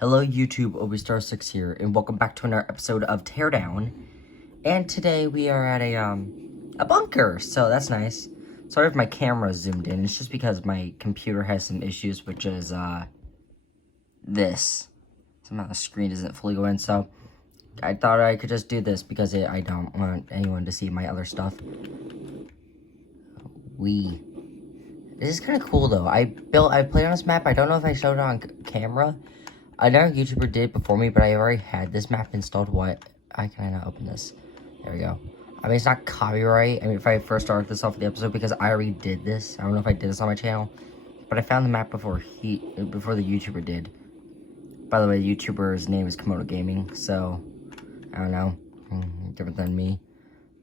Hello YouTube, Obistar6 here, and welcome back to another episode of Teardown. And today we are at a bunker, so that's nice. Sorry if my camera zoomed in, it's just because my computer has some issues, which is, this. Somehow the screen doesn't fully go in, so I thought I could just do this because I don't want anyone to see my other stuff. This is kind of cool though. I played on this map. I don't know if I showed it on camera. Another YouTuber did before me, but I already had this map installed. What? I cannot open this. There we go. I mean, it's not copyright. I mean, if I first started this off the episode, because I already did this. I don't know if I did this on my channel, but I found the map before the YouTuber did. By the way, the YouTuber's name is Komodo Gaming, so I don't know, different than me,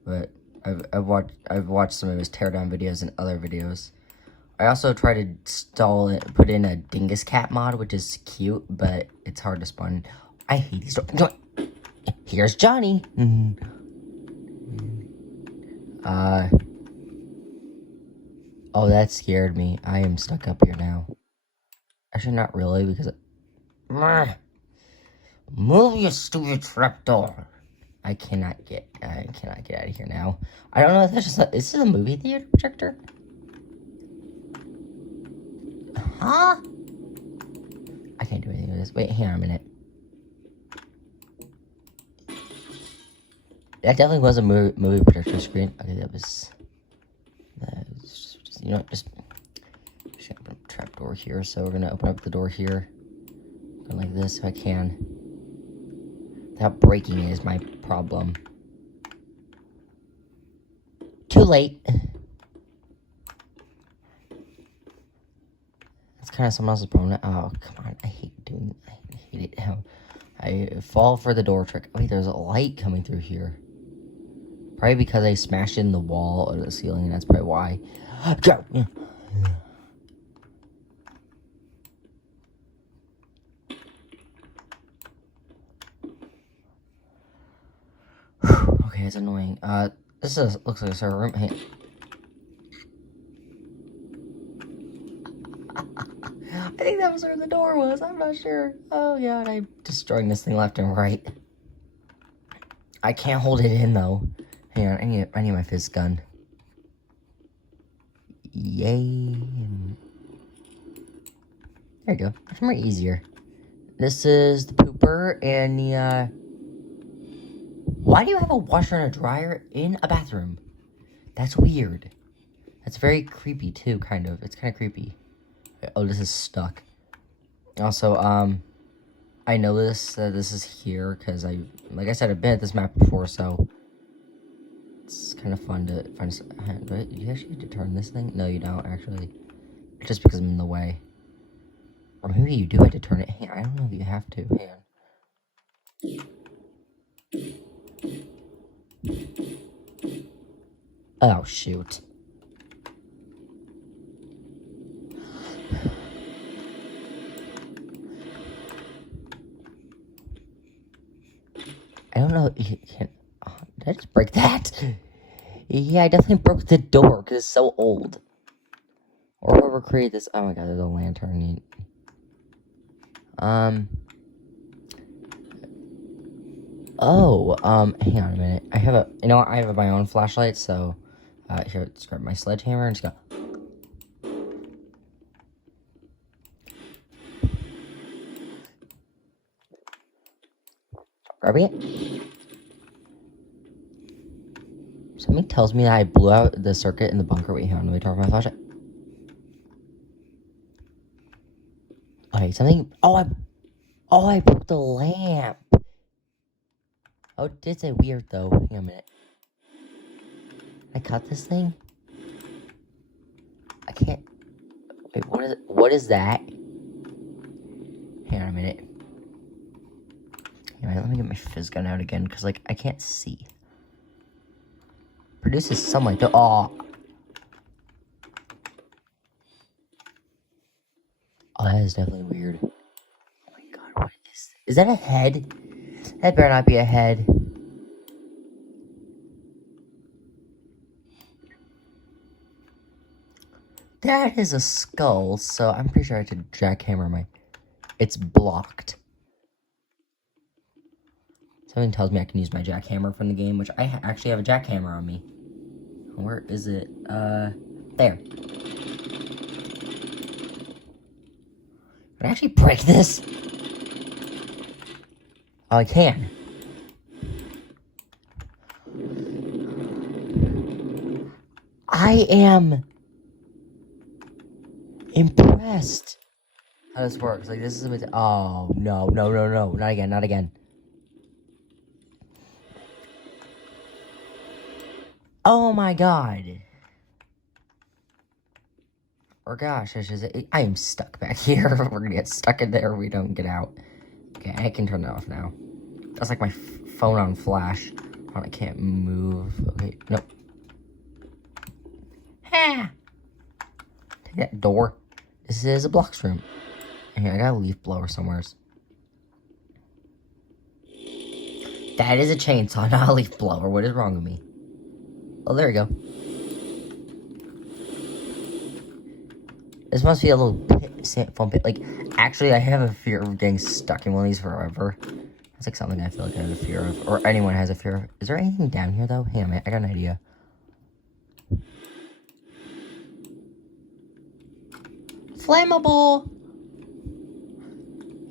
but I've watched some of his teardown videos and other videos. I also tried to put in a Dingus Cat mod, which is cute, but it's hard to spawn. I hate these doors. Here's Johnny. Oh, that scared me. I am stuck up here now. Actually, not really, because... Move, you stupid trapdoor. I cannot get out of here now. I don't know if that's just is this a movie theater projector? Huh? I can't do anything with this. Wait, hang on a minute. That definitely was a movie projector screen. Okay, that was just, you know, just gonna open up a trap door here. So we're gonna open up the door here, going like this if I can. Without breaking it is my problem. Too late. It's kind of someone else's problem. Oh, come on. I hate it. How I fall for the door trick. Wait, there's a light coming through here. Probably because I smashed in the wall or the ceiling, and that's probably why. Go! Okay, it's annoying. Looks like a server room. Hey. I think that was where the door was. I'm not sure. Oh god, I'm destroying this thing left and right. I can't hold it in though. Hang on, I need my fizz gun. Yay! There you go. Much more easier. This is the pooper and the Why do you have a washer and a dryer in a bathroom? That's weird. That's very creepy too, kind of. It's kind of creepy. Oh, this is stuck. Also, I know that this is here because like I said, I've been at this map before, so it's kind of fun to find. But you actually need to turn this thing? No, you don't actually. Just because I'm in the way. Or maybe you do have to turn it. Hey, I don't know if you have to. Hang on. Oh shoot. I don't know. You can. Oh, did I just break that? Yeah, I definitely broke the door because it's so old. Or whoever created this. Oh my god, there's a lantern. Oh, hang on a minute. I have I have my own flashlight, so, here, let's grab my sledgehammer and just go. Grabbing it. Something tells me that I blew out the circuit in the bunker. Wait, hang on, let me turn off my flashlight. Okay, something, I broke the lamp. Oh, it did say weird, though. Hang on a minute. I cut this thing? I can't, wait, what is that? Hang on a minute. Anyway, let me get my fizz gun out again, because, like, I can't see. Produces sunlight, though. Oh, that is definitely weird. Oh my god, what is this? Is that a head? That better not be a head. That is a skull, so I'm pretty sure I have to jackhammer my... It's blocked. Something tells me I can use my jackhammer from the game, which I actually have a jackhammer on me. Where is it? There. Can I actually break this? Oh, I can. I am impressed. How this works? Like, this is oh, no, not again. Oh my god. Or gosh, I am stuck back here. We're gonna get stuck in there if we don't get out. Okay, I can turn it off now. That's like my phone on flash. Oh, I can't move. Okay, nope. Ha! Take that door. This is a blocks room. Okay, I got a leaf blower somewhere. That is a chainsaw, not a leaf blower. What is wrong with me? Oh, there we go. This must be a little foam pit. Like, actually, I have a fear of getting stuck in one of these forever. That's like something I feel like I have a fear of. Or anyone has a fear of. Is there anything down here, though? Hang on, I got an idea. Flammable!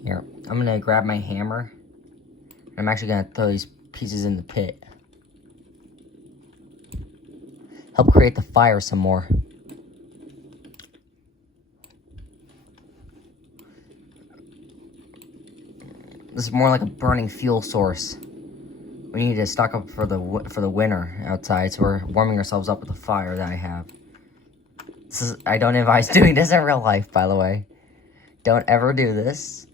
Here, I'm gonna grab my hammer. I'm actually gonna throw these pieces in the pit. Help create the fire some more. This is more like a burning fuel source. We need to stock up for the winter outside, so we're warming ourselves up with the fire that I have. I don't advise doing this in real life, by the way. Don't ever do this.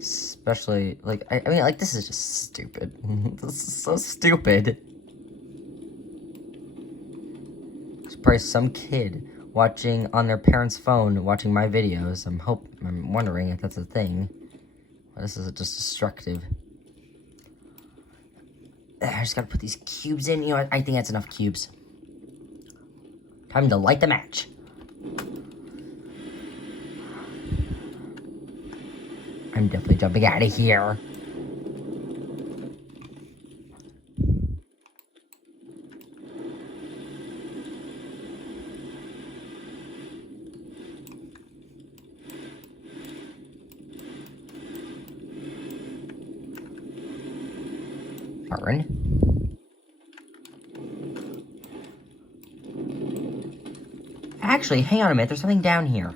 Especially, like, I mean, like, this is just stupid. This is so stupid. There's probably some kid watching on their parents' phone, watching my videos. I'm wondering if that's a thing. This is just destructive. I just gotta put these cubes in. You know what? I think that's enough cubes. Time to light the match. I'm definitely jumping out of here. Burn. Actually, hang on a minute. There's something down here.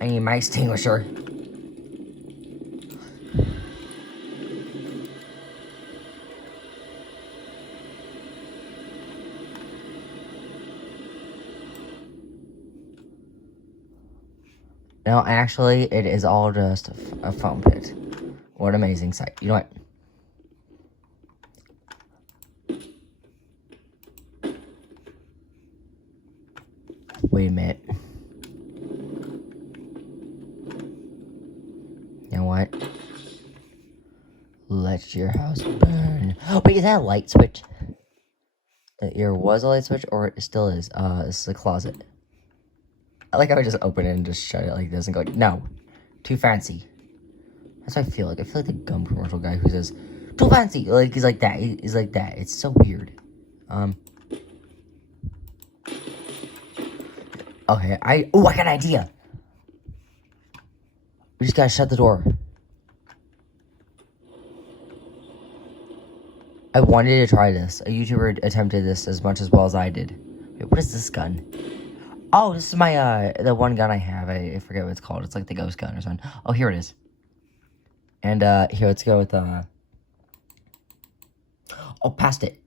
I need my extinguisher. No, actually, it is all just a foam pit. What an amazing sight. You know what? Wait a minute. You know what? Let your house burn. Wait, is that a light switch? There was a light switch, or it still is? This is a closet. I like how I just open it and just shut it like this and go, no. Too fancy. That's what I feel like. I feel like the gum commercial guy who says, too fancy. Like, he's like that. He's like that. It's so weird. Okay, I got an idea. We just gotta shut the door. I wanted to try this. A YouTuber attempted this as much as well as I did. Wait, what is this gun? Oh, this is my, the one gun I have. I forget what it's called. It's like the ghost gun or something. Oh, here it is. And, here, let's go with, oh, past it.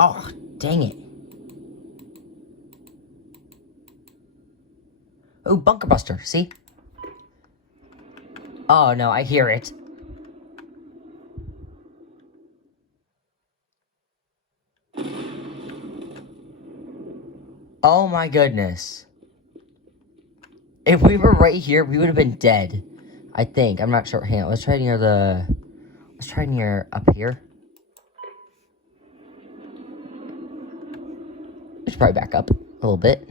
Oh, dang it. Oh, Bunker Buster, see? Oh, no, I hear it. Oh my goodness. If we were right here, we would have been dead. I think. I'm not sure. Hang on, let's try near up here. We should probably back up a little bit.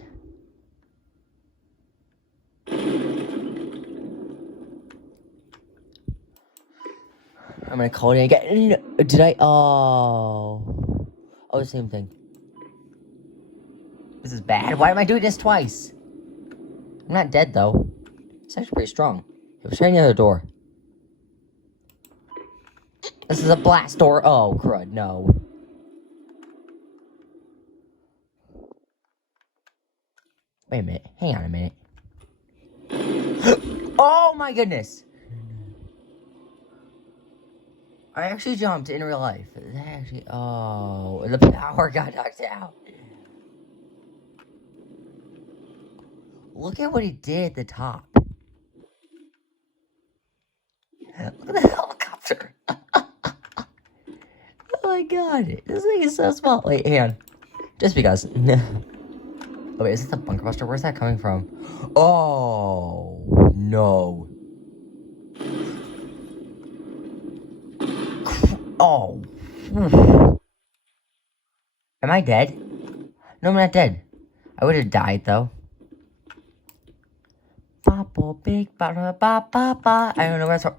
I'm gonna call it again. No, did I? Oh. Oh, the same thing. This is bad. Why am I doing this twice? I'm not dead, though. It's actually pretty strong. It was trying the other door. This is a blast door. Oh, crud, no. Wait a minute. Hang on a minute. Oh, my goodness. I actually jumped in real life. That actually... Oh, the power got knocked out. Look at what he did at the top. Look at the helicopter. Oh my god. This thing is so small. Wait, hang on. Just because. Oh, wait, is it the bunker buster? Where's that coming from? Oh, no. Oh. Am I dead? No, I'm not dead. I would have died, though. I don't know where that's from.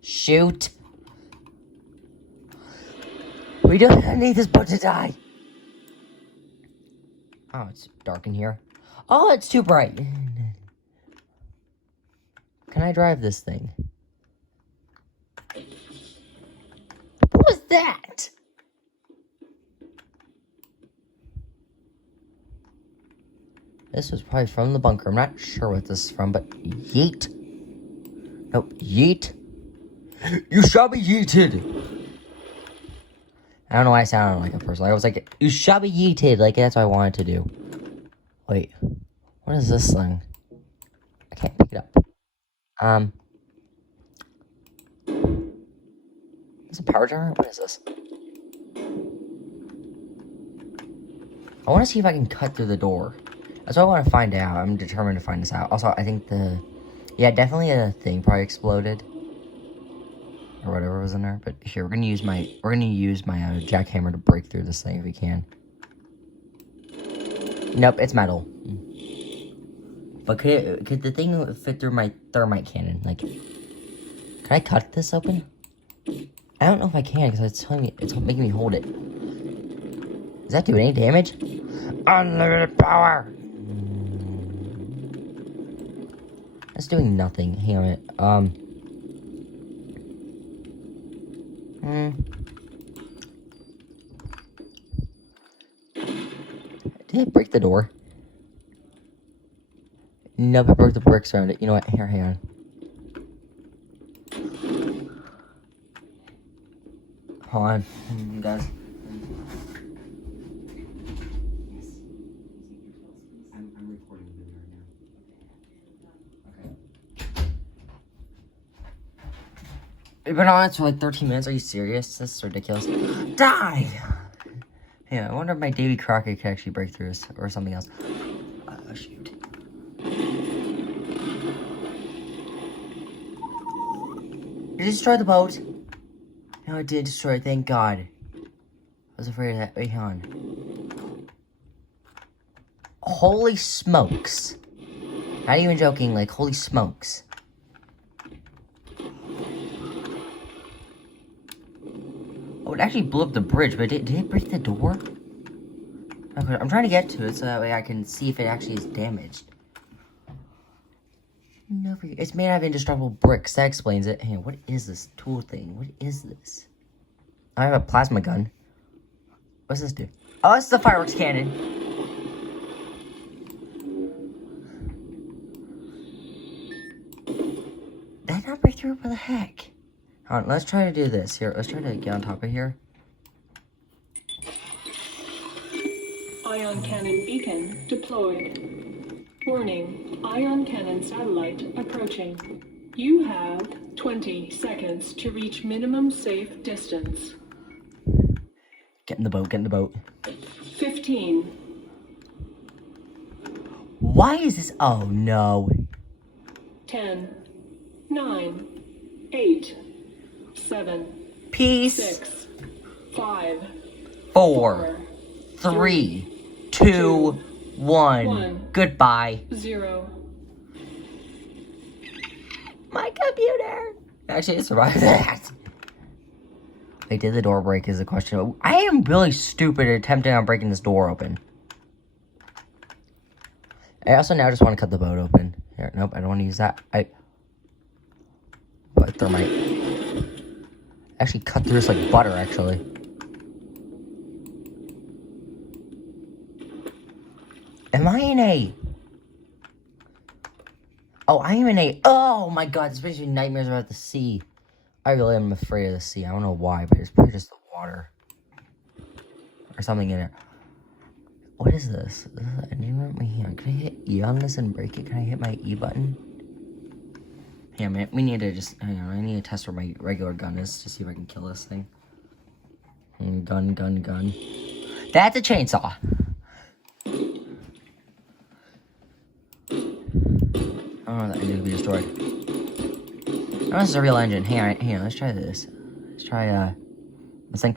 Shoot. We don't need this boat to die. Oh, it's dark in here. Oh, it's too bright. Can I drive this thing? What was that? This was probably from the bunker. I'm not sure what this is from, but yeet. Nope, yeet. You shall be yeeted. I don't know why I sounded like a person. I was like, you shall be yeeted. Like, that's what I wanted to do. Wait, what is this thing? I can't pick it up. Is it a power generator? What is this? I want to see if I can cut through the door. That's what I want to find out. I'm determined to find this out. Also, I think yeah, definitely a thing probably exploded. Or whatever was in there. But here, we're gonna use my jackhammer to break through this thing if we can. Nope, it's metal. But could the thing fit through my thermite cannon? Like, can I cut this open? I don't know if I can because it's telling me, it's making me hold it. Does that do any damage? Unlimited power. That's doing nothing. Hang on a minute. Did it break the door? Nope, it broke the bricks around it. You know what? Here, hang on. Hold on, guys. I'm recording the video right now. Okay. We've been on it for like 13 minutes. Are you serious? This is ridiculous. Die! Yeah, I wonder if my Davy Crockett could actually break through or something else. Oh, shoot. Did it destroy the boat? No, it did destroy it. Thank God. I was afraid of that. Wait, hang on. Holy smokes. Not even joking, like, holy smokes. Oh, it actually blew up the bridge, but did it break the door? Okay, I'm trying to get to it so that way I can see if it actually is damaged. No, it's made out of indestructible bricks. That explains it. Hey, what is this tool thing? What is this? I have a plasma gun. What's this do? Oh, it's the fireworks cannon. Did that not break through? What the heck? Hold on, let's try to do this. Here, let's try to get on top of here. Ion cannon beacon deployed. Warning, ion cannon satellite approaching. You have 20 seconds to reach minimum safe distance. Get in the boat, get in the boat. 15. Why is this? Oh, no. 10. 9. 8. 7. Peace. 6. 5. 4. 3. 2. 1. Goodbye. 0. My computer. Actually, it survived that. Wait, did the door break is the question. I am really stupid at attempting on breaking this door open. I also now just want to cut the boat open. Here, nope, I don't want to use that. But thermite. Actually cut through this like butter, actually. Am I in a... Oh, I am in a... Oh my god, this brings me nightmares about the sea. I really am afraid of the sea. I don't know why, but it's probably just the water. Or something in it. What is this? Is this an engine room? Can I hit E on this and break it? Can I hit my E button? Yeah, man, we need to just... Hang on, I need to test where my regular gun is to see if I can kill this thing. Gun. That's a chainsaw. Oh, that engine will be destroyed. Oh, this is a real engine. Hang on, let's try this. Let's try, this thing.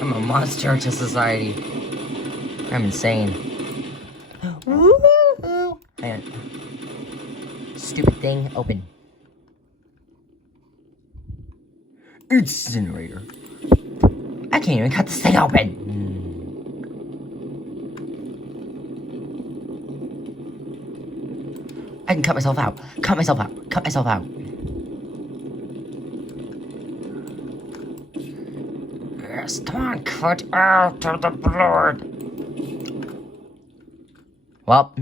I'm a monster to society. I'm insane. Woo-hoo! Hang on. Stupid thing, open. Incinerator. I can't even cut this thing open. I can cut myself out. Cut myself out. Yes, come on, cut out of the blood. Well.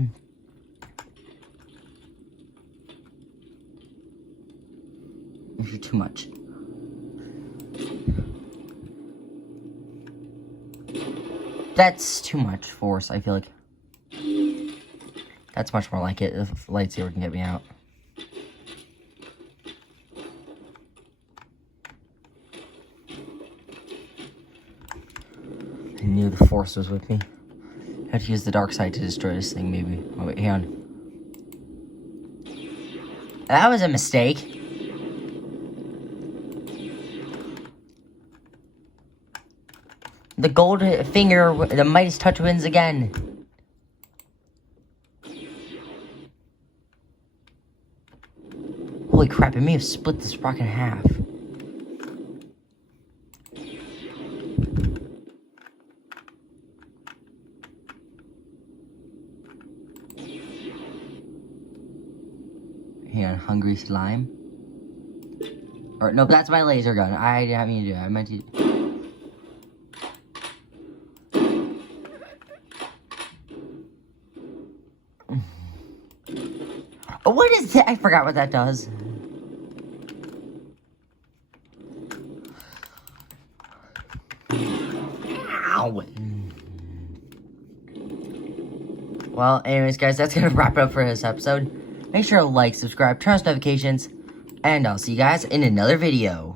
This is too much. That's too much force, I feel like. That's much more like it if lightsaber can get me out. I knew the force was with me. I had to use the dark side to destroy this thing, maybe. Oh, wait, hang on. That was a mistake. The gold finger, the Midas touch wins again. Holy crap, it may have split this rock in half. Hang on, hungry slime. Or, no, that's my laser gun. I didn't mean to do it. I meant to... What is that? I forgot what that does. Ow. Well, anyways, guys, that's gonna wrap it up for this episode. Make sure to like, subscribe, turn on notifications, and I'll see you guys in another video.